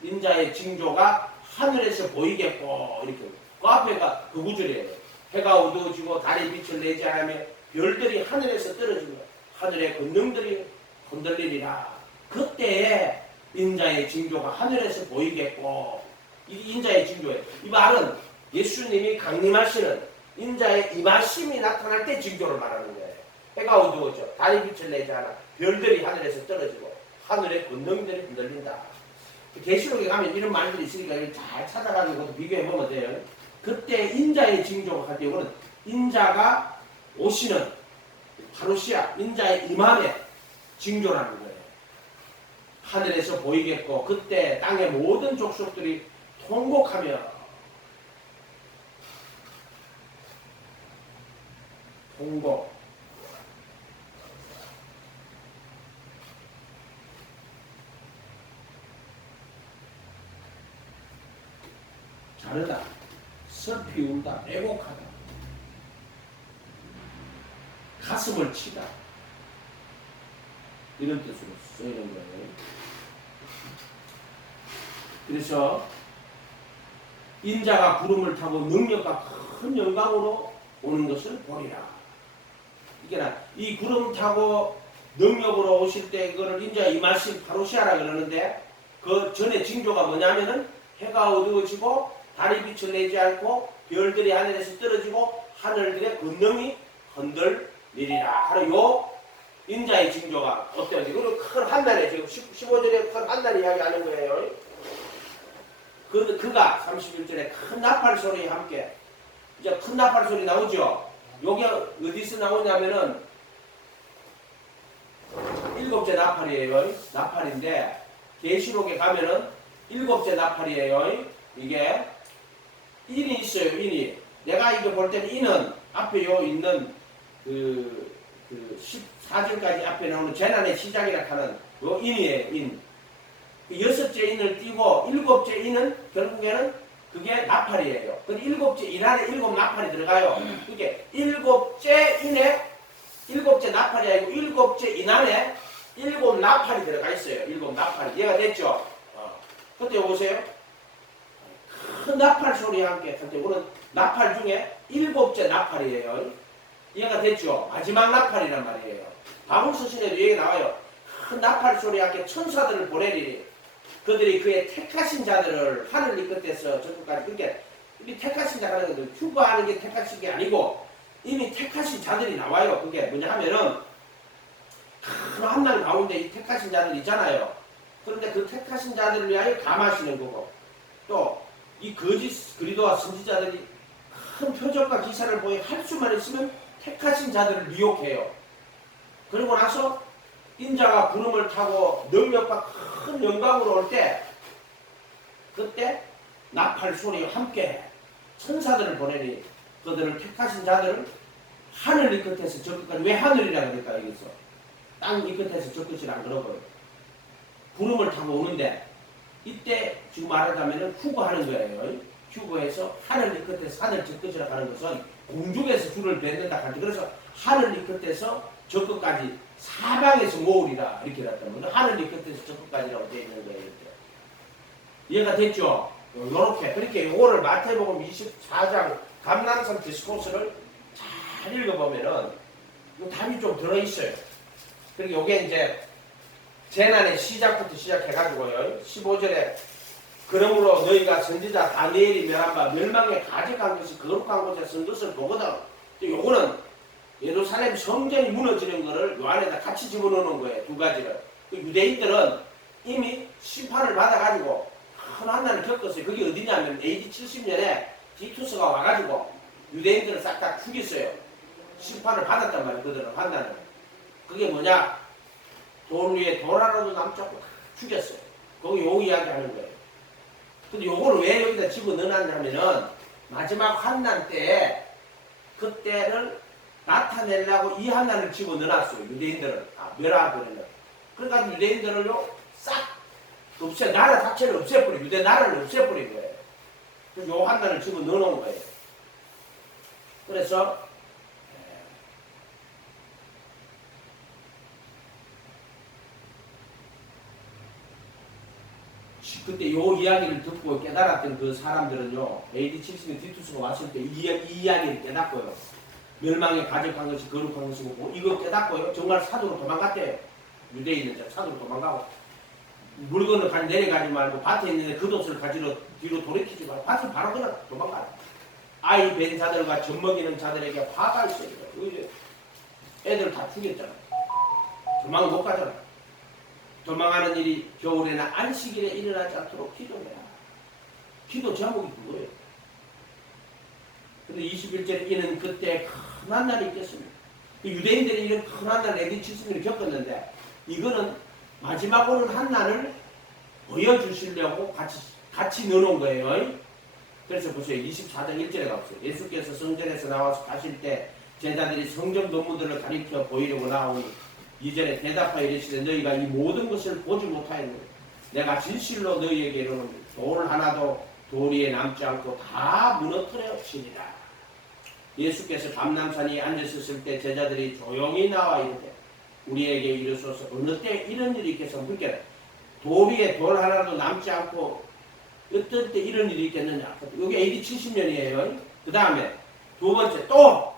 인자의 징조가 하늘에서 보이겠고 이렇게 그 앞에가 그 구절이에요. 해가 어두워지고 달이 빛을 내지 않으며 별들이 하늘에서 떨어지며 하늘의 권능들이 흔들리리라. 그때에 인자의 징조가 하늘에서 보이겠고 이게 인자의 징조예요. 이 말은 예수님이 강림하시는 인자의 임하심이 나타날 때 징조를 말하는 거예요. 해가 어두워져 달이 빛을 내지 않아 별들이 하늘에서 떨어지고 하늘의 권능들이 흔들린다. 계시록에 가면 이런 말들이 있으니까 잘 찾아가지고 비교해보면 돼요. 그때 인자의 징조가 할 때 이거는 인자가 오시는 파루시아 인자의 임함의 징조라는 거예요. 하늘에서 보이겠고 그때 땅의 모든 족속들이 통곡하며 통곡 자르다 슬피 울다 애곡하다 가슴을 치다 이런 뜻으로 쓰이는 거예요. 그래서 인자가 구름을 타고 능력과 큰 영광으로 오는 것을 보리라. 그러니까 이 구름 타고 능력으로 오실 때 그거를 인자 임하신 파루시아라 그러는데 그 전에 징조가 뭐냐면은 해가 어두워지고 달이 빛을 내지 않고 별들이 하늘에서 떨어지고 하늘들의 권능이 흔들리리라. 바로 요 인자의 징조가 어때요? 그리고 큰 한나라에 지금 15절에 큰 한나라 이야기하는 거예요. 그가 31절에 큰 나팔 소리와 함께 이제 큰 나팔 소리 나오죠. 요게 어디서 나오냐면은 일곱째 나팔이에요. 나팔인데 계시록에 가면은 일곱째 나팔이에요. 이게 인이 있어요. 인이 내가 이거 볼 때는 인은 앞에 요 있는 그 14절까지 앞에 나오는 재난의 시작이라 하는 요 인이에요. 인. 그 여섯째 인을 띄고 일곱째 인은 결국에는 그게 나팔이에요. 근데 일곱째 인 안에 일곱 나팔이 들어가요. 그게 일곱째 인에 일곱째 나팔이 아니고 일곱째 인 안에 일곱 나팔이 들어가 있어요. 일곱 나팔이. 이해가 됐죠? 그때 보세요. 큰 나팔 소리와 함께 그때 오는 나팔 중에 일곱째 나팔이에요. 이해가 됐죠? 마지막 나팔이란 말이에요. 바울서신에도 얘기 나와요. 큰 나팔 소리와 함께 천사들을 보내리니 그들이 그의 택하신 자들을 하늘 이 끝에서 저 끝까지. 그러니까 이 택하신 자가 하는 것은 휴거하는 게 택하신 게 아니고 이미 택하신 자들이 나와요. 그게 뭐냐 하면은 큰 한날 가운데 이 택하신 자들이 있잖아요. 그런데 그 택하신 자들을 위하여 감하시는 거고 또 이 거짓 그리도와 선지자들이 큰 표적과 기사를 보여 할 수만 있으면 택하신 자들을 미혹해요. 그리고 나서 인자가 구름을 타고 능력과 큰 영광으로 올 때 그때 나팔 소리와 함께 천사들을 보내니 그들을 택하신 자들을 하늘 이 끝에서 저 끝까지. 왜 하늘이라 그럴까 여기서? 땅 이 끝에서 저 끝이라 안 그러고요. 구름을 타고 오는데 이때 지금 말하자면 휴거하는 거예요. 휴거해서 하늘 이 끝에서 하늘 저 끝이라 하는 것은 공중에서 주를 뱉는다 하죠. 그래서 하늘 이 끝에서 저 끝까지 사방에서 모으리라 이렇게 났다면 하늘 이 끝에서 저 끝까지라고 되어 있는 거예요. 이렇게. 이해가 됐죠? 요렇게 그렇게 요거를 마태복음 24장 감람산 디스코스를 잘 읽어보면은 요 답이 좀 들어있어요. 그리고 요게 이제 재난의 시작부터 시작해가지고요. 15절에 그러므로 너희가 선지자 다니엘이 멸한 바 멸망에 가득한 것이 거룩한 곳에 선 것을 보거든. 요거는 예루살렘 성전이 무너지는 거를 요 안에다 같이 집어넣는 거예요. 두 가지를. 유대인들은 이미 심판을 받아가지고 큰 한난을 겪었어요. 그게 어디냐면 AD 70년에 디투스가 와가지고 유대인들을 싹 다 죽였어요. 심판을 받았단 말이에요. 그들은 한난을. 그게 뭐냐? 돌 위에 돌 하나도 남지 않고 다 죽였어요. 거기 요 이야기 하는 거예요. 근데 요거를 왜 여기다 집어넣어놨냐면은 마지막 환난 때에 그때를 나타내려고 이 환난을 집어넣어놨어요. 유대인들을 멸하버리는. 그러니까 유대인들을요 싹 없애, 나라 자체를 없애버려. 유대 나라를 없애버린 거예요. 그래서 요 환난을 집어넣어놓은 거예요. 그래서 그때 요 이야기를 듣고 깨달았던 그 사람들은요, AD 70년 디투스가 왔을 때 이 이야기를 깨닫고요. 멸망에 가득한 것이 거룩한 것이고, 이거 깨닫고요. 정말 사도로 도망갔대요. 유대인은 사도로 도망가고. 물건을 내려가지 말고 밭에 있는 그 돛을 가지러 뒤로 돌이키지 말고 밭에 바로 그냥 도망가요. 아이 벤 자들과 젖먹이는 자들에게 화가 있어요. 애들 다 죽였잖아. 도망 못 가잖아. 도망하는 일이 겨울에나 안식일에 일어나지 않도록 기도해라. 기도 제목이 그거예요. 근데 21절에 이는 그때 큰 한날이 있겠습니다. 유대인들이 이런 큰 한날 AD 70년을 겪었는데 이거는 마지막 오는 한날을 보여주시려고 같이 넣어놓은 거예요. 그래서 보세요. 24장 1절에 가보세요. 예수께서 성전에서 나와서 가실 때 제자들이 성전 논문들을 가리켜 보이려고 나오니 이전에 대답하여 이르시되 너희가 이 모든 것을 보지 못하였느냐. 내가 진실로 너희에게 이르노니 돌 하나도 돌 위에 남지 않고 다 무너뜨려 치리라. 예수께서 감람산에 앉으셨을 때 제자들이 조용히 나와 이르되 우리에게 이르소서 어느 때 이런 일이 있겠어. 그러니까 돌 위에 돌 하나도 남지 않고 어떨 때 이런 일이 있겠느냐. 이게 AD 70년이에요. 그 다음에 두 번째 또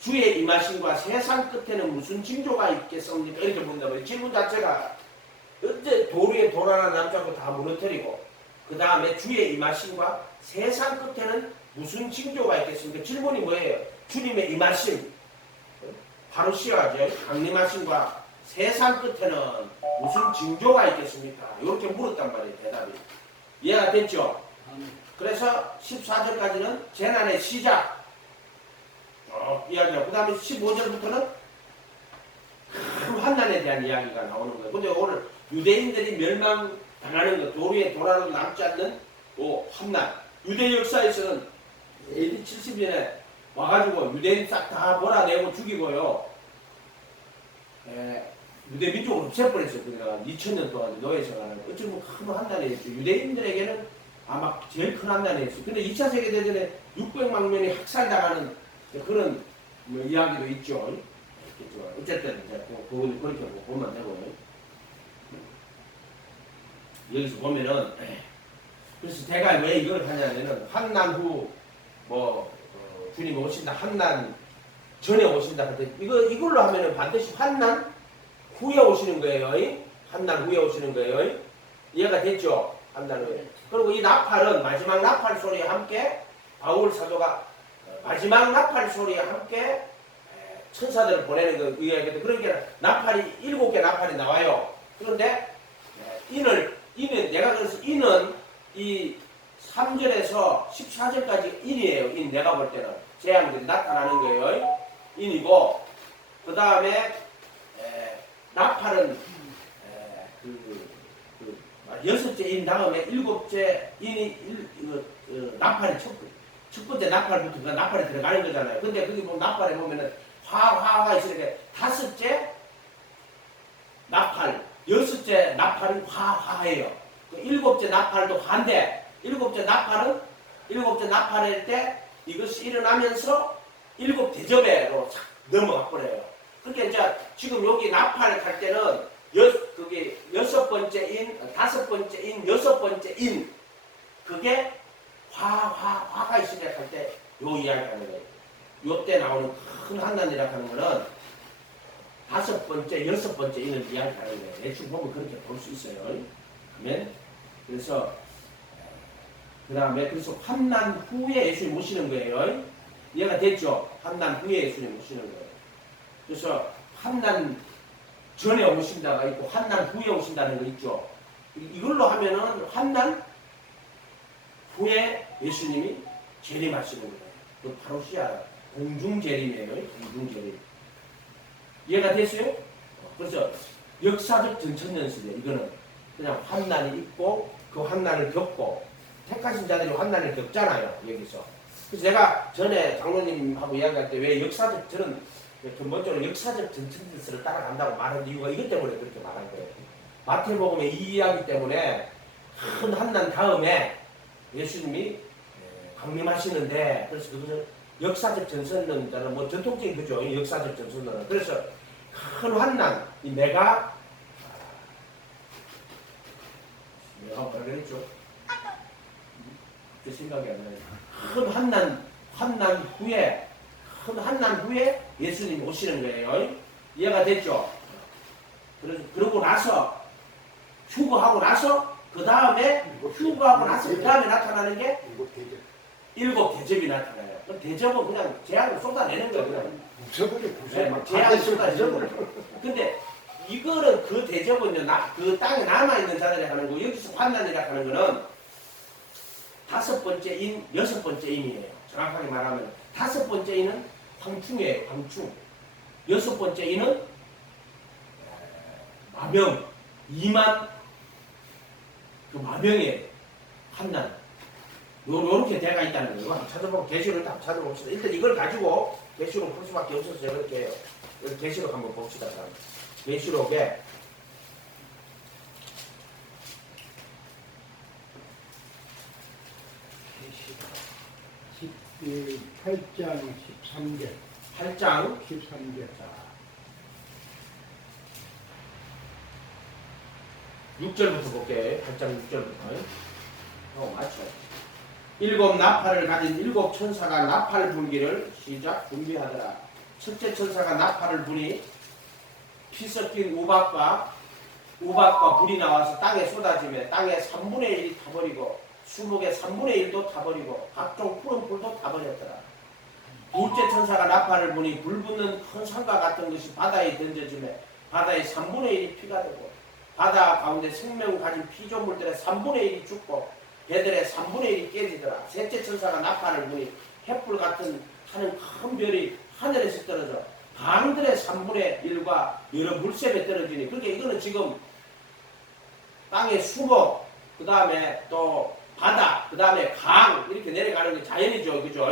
주의 임하심과 세상 끝에는 무슨 징조가 있겠습니까? 이렇게 묻는다고요. 질문 자체가 어째 돌 위에 돌 하나 남지 않고 다 무너뜨리고 그 다음에 주의 임하심과 세상 끝에는 무슨 징조가 있겠습니까? 질문이 뭐예요? 주님의 임하심 바로 시야죠. 강림하심과 세상 끝에는 무슨 징조가 있겠습니까? 이렇게 물었단 말이에요. 대답이. 이해가 됐죠? 그래서 14절까지는 재난의 시작 이야기하고 그 다음에 15절부터는 큰 환난에 대한 이야기가 나오는 거예요. 근데 오늘 유대인들이 멸망당하는 것, 돌 위에 돌아도 남지 않는 환난. 유대 역사에서는 AD 70년에 와가지고 유대인 싹 다 몰아내고 죽이고요. 유대 민족을 없애버렸어요. 그러니까 2000년 동안 노예 생활을. 어쩌면 큰 환난이었죠. 유대인들에게는 아마 제일 큰 환난이었어요. 근데 2차 세계대전에 600만 명이 학살당하는 그런 이야기도 있죠. 어쨌든 이제 그건 그렇게 보면 되고요. 여기서 보면은 그래서 제가 왜 이걸 하냐면은 환난 후 주님이 오신다, 환난 전에 오신다. 이걸로 하면은 반드시 환난 후에 오시는 거예요. 환난 후에 오시는 거예요. 이해가 됐죠? 환난 후에. 그리고 이 나팔은 마지막 나팔 소리와 함께 바울 사도가 마지막 나팔 소리와 함께 천사들을 보내는 거 이야기도 그러니까 나팔이 7개 나팔이 나와요. 그런데 인은 내가 그래서 인은 이 3절에서 14절까지 인이에요. 인 내가 볼 때는 재앙들이 나타나는 거예요. 인이고 그 다음에 나팔은 여섯째 인 다음에 일곱째 인이 나팔이 첫 번째 나팔부터 나팔이 들어가는 거잖아요. 근데 거기 보면 나팔에 보면은 화화화 있으니까 다섯째 나팔, 여섯째 나팔이 화화해요. 그 일곱째 나팔도 화인데 일곱째 나팔일 때 이것이 일어나면서 일곱 대접에로 착 넘어가 버려요. 그러니까 이제 지금 여기 나팔 갈 때는 그게 여섯 번째 인, 다섯 번째 인, 여섯 번째 인 그게 화가 있으냐 할 때 요 이야기 하는 거예요. 요때 나오는 큰 환난이라 하는 거는 다섯 번째, 여섯 번째 인을 이야기 하는 거예요. 대충 보면 그렇게 볼 수 있어요. 그러면 그래서 그 다음에 그래서 환난 후에 예수님 오시는 거예요. 이해가 됐죠? 환난 후에 예수님 오시는 거예요. 그래서 환난 전에 오신다가 있고 환난 후에 오신다는 거 있죠. 이걸로 하면은 환난 후에 예수님이 재림하시는 거예요. 그 바로 시야 공중재림이에요. 공중재림. 이해가 됐어요? 그래서 역사적 전천년시대 이거는 그냥 환난이 있고 그 환난을 겪고 택하신 자들이 환난을 겪잖아요. 여기서. 그래서 내가 전에 장로님하고 이야기할 때 왜 역사적 저는 근본적으로 역사적 전천년시를 따라간다고 말한 이유가 이것 때문에 그렇게 말한 거예요. 마태복음의 이 이야기 때문에 큰 환난 다음에 예수님이 강림하시는데 그래서 그것을 역사적 전선론자는 뭐 전통적인 거죠. 역사적 전선론은. 그래서 큰 환난, 이 뭐라 그랬죠? 그 생각이 안 나요. 큰 환난 후에 예수님 오시는 거예요. 이해가 됐죠? 그러고 나서 휴거하고 나서 그 다음에 나타나는 게 일곱 대접이 나타나요. 그럼 대접은 그냥 재앙을 쏟아내는 거예요. 그냥. 부숴버려. 재앙을 쏟아내는 거예요. 근데 이거는 그 대접은요, 그 땅에 남아있는 자들이 하는 거, 여기서 환난이라 하는 거는 다섯 번째 인, 여섯 번째 인이에요. 정확하게 말하면 다섯 번째 인은 황충이에요. 황충. 여섯 번째 인은 마병, 2만 그 마병의 환난. 요렇게 대가 있다는 거예요. 한번 찾아보고 계시록을 딱 찾아봅시다. 일단 이걸 가지고 계시록 풀 수밖에 없어서 이렇게 해요. 계시록 한번 봅시다. 계시록에 8장 13절. 8장 13절. 6절부터 볼게요. 8장 6절부터. 맞죠? 일곱 나팔을 가진 일곱 천사가 나팔 불기를 시작 준비하더라. 첫째 천사가 나팔을 부니 피 섞인 우박과 불이 나와서 땅에 쏟아지며 땅의 3분의 1이 타버리고 수목의 3분의 1도 타버리고 각종 푸른 풀도 타버렸더라. 둘째 천사가 나팔을 부니 불 붙는 큰 산과 같은 것이 바다에 던져지며 바다의 3분의 1이 피가 되고 바다 가운데 생명 가진 피조물들의 3분의 1이 죽고 배들의 3분의 1이 깨지더라. 셋째 천사가 나팔을 부니 횃불 같은 하는 큰 별이 하늘에서 떨어져 강들의 3분의 1과 여러 물샘에 떨어지니, 그러니까 이거는 지금 땅의 수목, 그 다음에 또 바다, 그 다음에 강 이렇게 내려가는 게 자연이죠, 그죠?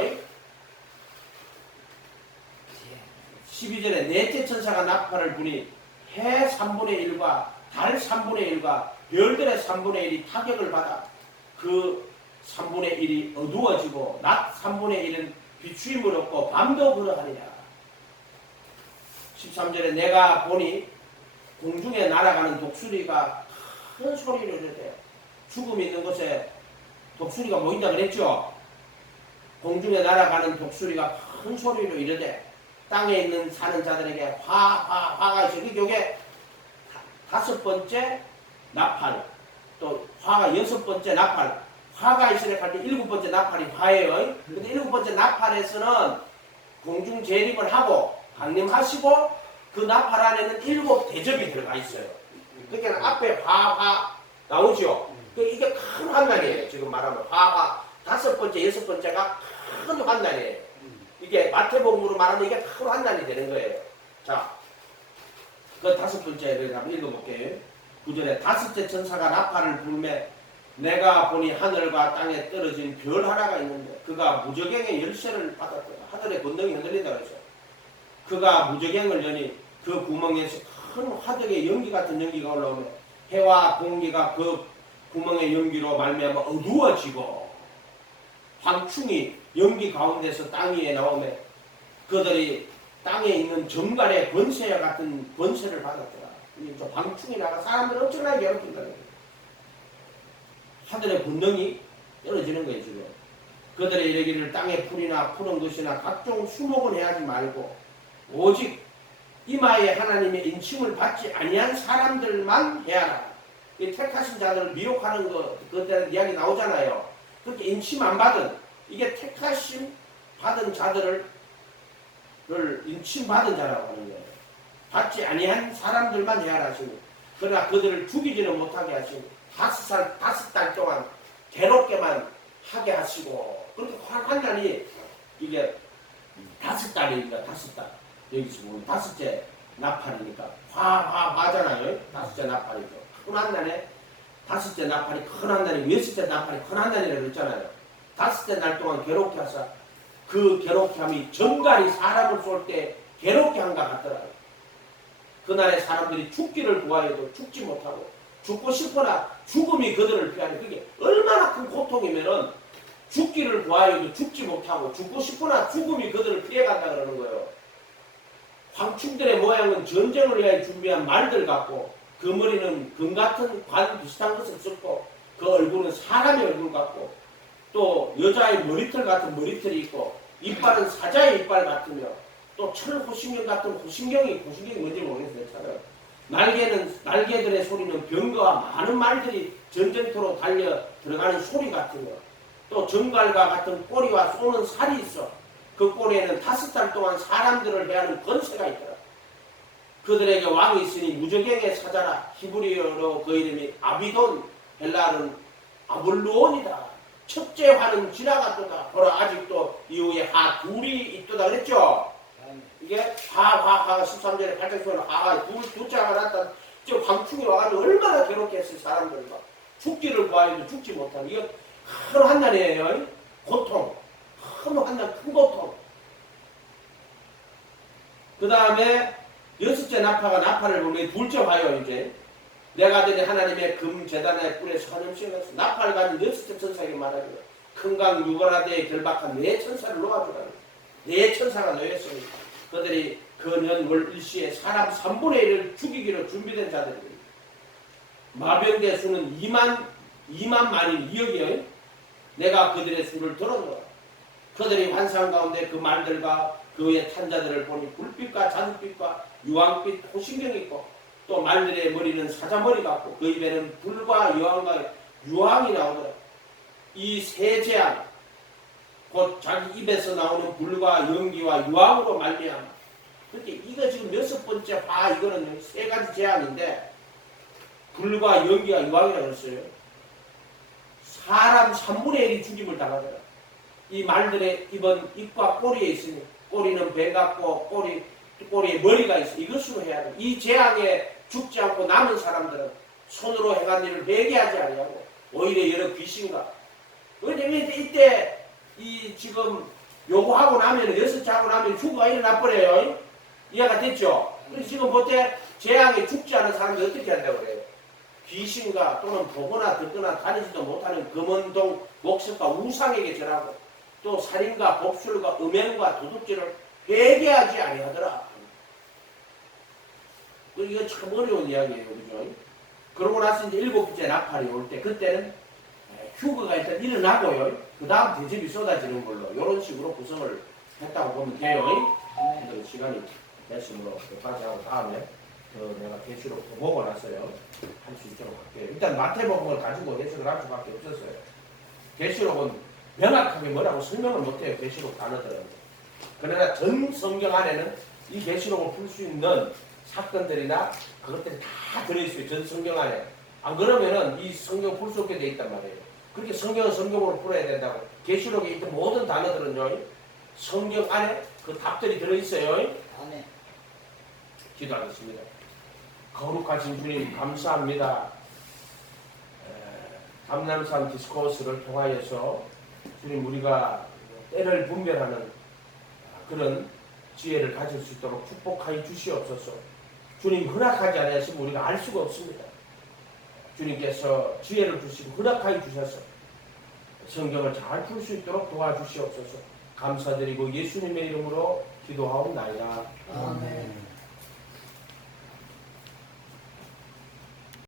12절에 넷째 천사가 나팔을 부니 해 3분의 1과 달 3분의 1과 별들의 3분의 1이 타격을 받아 그 3분의 1이 어두워지고 낮 3분의 1은 비추임을 얻고 밤도 그러하리라. 13절에 내가 보니 공중에 날아가는 독수리가 큰 소리를 이르되, 죽음이 있는 곳에 독수리가 모인다 그랬죠. 공중에 날아가는 독수리가 큰 소리로 이르되 땅에 있는 사는 자들에게 화가 있어요. 이게 다섯 번째 나팔, 또 화가 여섯 번째 나팔, 화가 있으니까 할 때 일곱 번째 나팔이 화예요. 근데 일곱 번째 나팔에서는 공중 재림을 하고 강림하시고 그 나팔 안에는 일곱 대접이 들어가 있어요. 그러니까 앞에 화 나오죠. 이게 큰 환난이에요. 지금 말하면 화가 다섯 번째, 여섯 번째가 큰 환난이에요. 이게 마태복음으로 말하면 이게 큰 환난이 되는 거예요. 자, 그 다섯 번째를 한번 읽어볼게요. 9절에 다섯째 천사가 나팔을 불매 내가 보니 하늘과 땅에 떨어진 별 하나가 있는데 그가 무저갱의 열쇠를 받았더라. 하늘의 권능이 흔들린다고 했어요. 그가 무저갱을 여니 그 구멍에서 큰 화덕의 연기 같은 연기가 올라오며 해와 공기가 그 구멍의 연기로 말미암아 어두워지고 황충이 연기 가운데서 땅 위에 나오며 그들이 땅에 있는 정갈의 권세와 같은 권세를 받았더라. 황충이 나가 사람들을 엄청나게 괴롭힌다는 거예요. 하늘의 권능이 떨어지는 거예요. 지금 그들의 이르기를 땅에 풀이나 푸른 것이나 각종 수목은 해하지 말고 오직 이마에 하나님의 인침을 받지 아니한 사람들만 해하라. 이 택하신 자들을 미혹하는 거 그에 대한 이야기 나오잖아요. 그렇게 인침 안 받은, 이게 택하심 받은 자들을 인침 받은 자라고 하는 거예요. 받지 아니한 사람들만 해하라 하시고, 그러나 그들을 죽이지는 못하게 하시고 다섯 달 동안 괴롭게만 하게 하시고, 그렇게 환난이 이게 다섯 달이니까 다섯 달. 여기서 보면 다섯째 나팔이니까 화잖아요. 다섯째 나팔이죠. 큰 한날에 다섯째 나팔이 큰 한날이, 여섯째 나팔이 큰 한날이라고 했잖아요. 다섯째 날 동안 괴롭게 하사 그 괴롭게 함이 정갈이 사람을 쏠 때 괴롭게 한 것 같더라고요. 그날에 사람들이 죽기를 구하여도 죽지 못하고 죽고 싶으나 죽음이 그들을 피하니, 그게 얼마나 큰 고통이면은 죽기를 구하여도 죽지 못하고 죽고 싶으나 죽음이 그들을 피해간다 그러는 거예요. 황충들의 모양은 전쟁을 위하여 준비한 말들 같고 그 머리는 금 같은 관 비슷한 것을 썼고 그 얼굴은 사람의 얼굴 같고 또 여자의 머리털 같은 머리털이 있고 이빨은 사자의 이빨 같으며 또 철호심경 같은 호심경이 뭔지 모르겠어요. 날개들의 소리는 병거와 많은 말들이 전쟁터로 달려 들어가는 소리 같으며 또 정갈과 같은 꼬리와 쏘는 살이 있어 그 꼬리에는 다섯 달 동안 사람들을 대하는 권세가 있더라. 그들에게 왕이 있으니 무저갱의 사자라. 히브리어로 그 이름이 아비돈, 헬라는 아볼루온이다. 첫째 화는 지나갔도다. 보라 아직도 이후에 하 둘이 있도다 그랬죠. 이게 하가 13절에 발전소는 하가 둘째 화가 났다. 저 광충이 와가지고 얼마나 괴롭게 했을 사람들과 죽기를 구하여도 죽지 못하는, 이거 큰 환난이에요. 고통, 큰 환난, 큰 고통. 그 다음에 여섯째 나팔을 보면 둘째 화요. 이제 내가 드린 하나님의 금 제단의 뿔에 선음시켜서 나팔을 가진 여섯째 천사에게 말하기를 큰 강 유버라데에 결박한 네 천사를 놓아주라. 네 천사가 놓였으니 그들이 그년 월 일시에 사람 3분의 1을 죽이기로 준비된 자들입니다. 마병대 수는 2만 만인 2억이에요. 내가 그들의 수를 들었노라. 그들이 환상 가운데 그 말들과 그의 탄자들을 보니 불빛과 잔빛과 유황빛 호신경이 있고 또 말들의 머리는 사자머리 같고 그 입에는 불과 여왕과 유황이 나오더라. 이 세 재앙 곧 자기 입에서 나오는 불과 연기와 유황으로 말미암아. 그렇게 이거 지금 여섯 번째 봐. 이거는 세 가지 재앙인데 불과 연기와 유황이라고 했어요. 사람 3분의 1이 죽임을 당하더라. 이 말들의 입은 입과 꼬리에 있으니 꼬리는 배 같고 꼬리에 머리가 있어. 이것으로 해야 돼. 이 재앙에 죽지 않고 남은 사람들은 손으로 행한 일을 회개하지 아니하고 오히려 여러 귀신과. 왜냐면 이때 이 지금 요구하고 나면 여섯 자고 나면 죽어가 일어나 버려요. 이해가 됐죠? 그래서 지금 보태 재앙에 죽지 않은 사람들이 어떻게 한다고 그래요? 귀신과 또는 보거나 듣거나 다니지도 못하는 금은동 목석과 우상에게 절하고 또 살인과 복술과 음행과 도둑질을 회개하지 아니하더라. 이거 참 어려운 이야기예요. 그죠? 그러고 나서 이제 일곱 번째 나팔이 올 때 그때는 휴거가 일단 일어나고요. 그 다음 대접이 쏟아지는 걸로 이런 식으로 구성을 했다고 보면 돼요. 시간이 됐으므로 여기까지 하고 다음에 내가 계시록 보고 나서요 할 수 있도록 할게요. 일단 마태복음을 가지고 해석을 할 수밖에 없었어요. 계시록은 명확하게 뭐라고 설명을 못해요. 계시록 단어들은. 그러나 전 성경 안에는 이 계시록을 풀 수 있는 사건들이나 그것들이 다 들어있어요. 전 성경 안에. 안 그러면은 이 성경 풀 수 없게 돼 있단 말이에요. 그렇게 성경은 성경으로 풀어야 된다고. 계시록에 있던 모든 단어들은요 성경 안에 그 답들이 들어있어요. 아멘. 기도하겠습니다. 거룩하신 주님 감사합니다. 감남산 디스코스를 통하여서 주님 우리가 때를 분별하는 그런 지혜를 가질 수 있도록 축복하여 주시옵소서. 주님 허락하지 않으시면 우리가 알 수가 없습니다. 주님께서 지혜를 주시고 허락하여 주셔서 성경을 잘 풀 수 있도록 도와주시옵소서. 감사드리고 예수님의 이름으로 기도하옵나이다. 아멘.